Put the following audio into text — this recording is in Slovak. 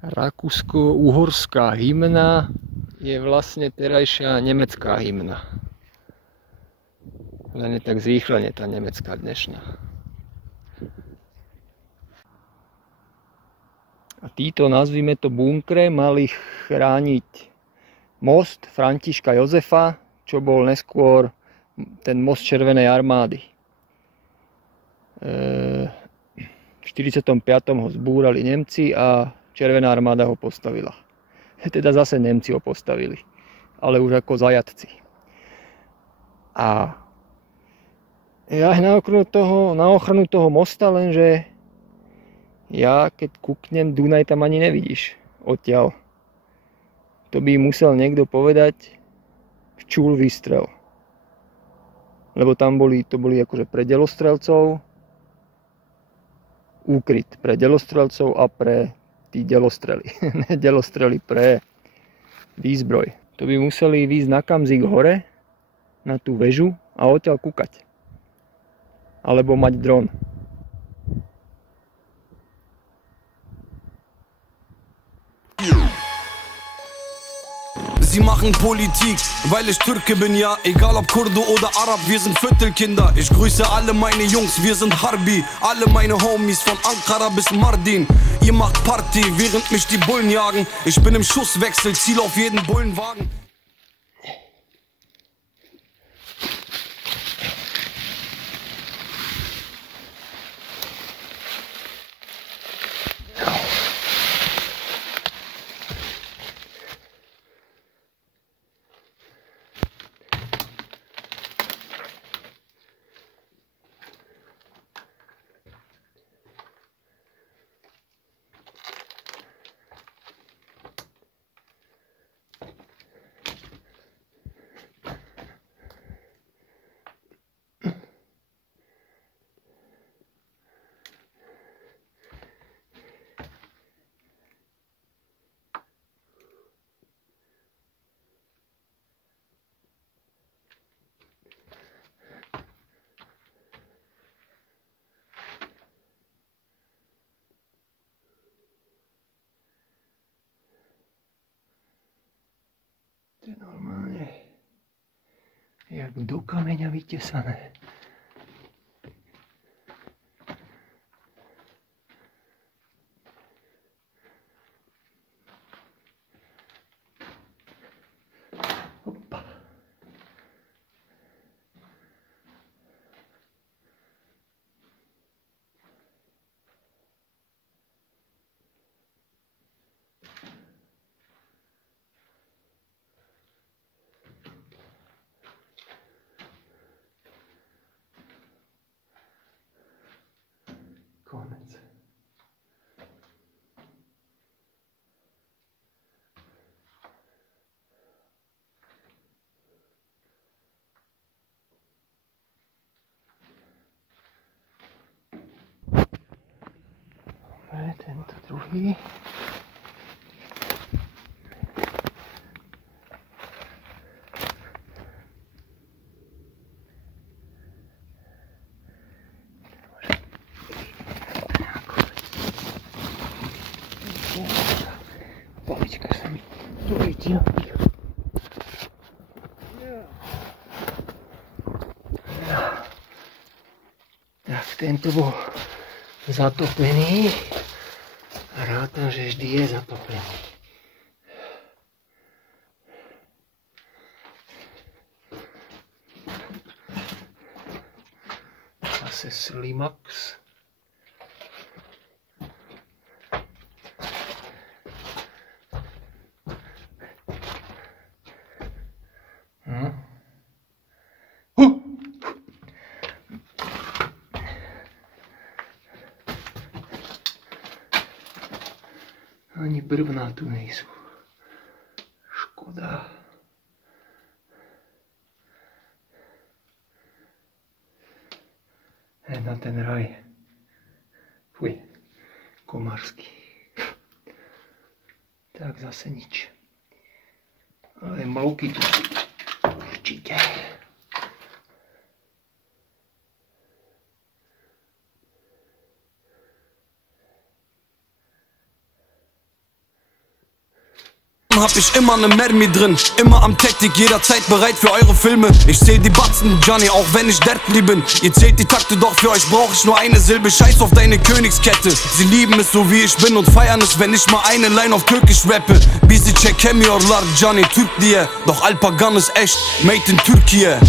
Rakúsko-uhorská hymna je vlastne terajšia nemecká hymna. Len je tak zrýchlene tá nemecká dnešná. A títo, nazvime to bunkre, mali chrániť most Františka Jozefa, čo bol neskôr ten most Červenej armády. V 45. ho zbúrali Nemci a Červená armáda ho postavila. Teda zase Nemci ho postavili, ale už ako zajatci. A ja na ochranu toho mosta, lenže ja keď kúknem, Dunaj tam ani nevidíš odtiaľ. To by musel niekto povedať, včul výstrel. Lebo tam to boli akože pre delostrelcov, úkryt pre delostrelcov a pre tí delostrely. Delostrely pre výzbroj. To by museli výjsť na Kamzik hore, na tú väžu a odtiaľ kúkať. Alebo mať dron. Sie machen Politik, weil ich Türke bin, ja, egal ob Kurde oder Arab, wir sind Viertelkinder. Ich grüße alle meine Jungs, wir sind Harbi, alle meine Homies von Ankara bis Mardin. Ihr macht Party, während mich die Bullen jagen. Ich bin im Schusswechsel, ziel auf jeden Bullenwagen. To je normálne jak do kameňa vytesané. Opa. Konec. Dobre, tento druhý. Palička sa mi tu vytiahne. Tak, tento bol zatopený. Rátam, že vždy je zatopený. Zase Slimax. Ani brvná tu nejsou. Škoda. Na ten raj. Fuj, komarský. Tak zase nič. Ale mouky tu určite. Taschen hab ich immer ne Mermi drin. Immer am Taktik, jederzeit bereit für eure Filme. Ich zähl die Batzen, Johnny, auch wenn ich deadly bin. Ihr zählt die Takte, doch für euch brauch ich nur eine Silbe. Scheiß auf deine Königskette. Sie lieben es so wie ich bin und feiern es, wenn ich mal eine Line auf Türkisch rappe. Bizi çekemiyorlar Johnny, Türk diye. Doch Alpagan ist echt, made in Türkiye.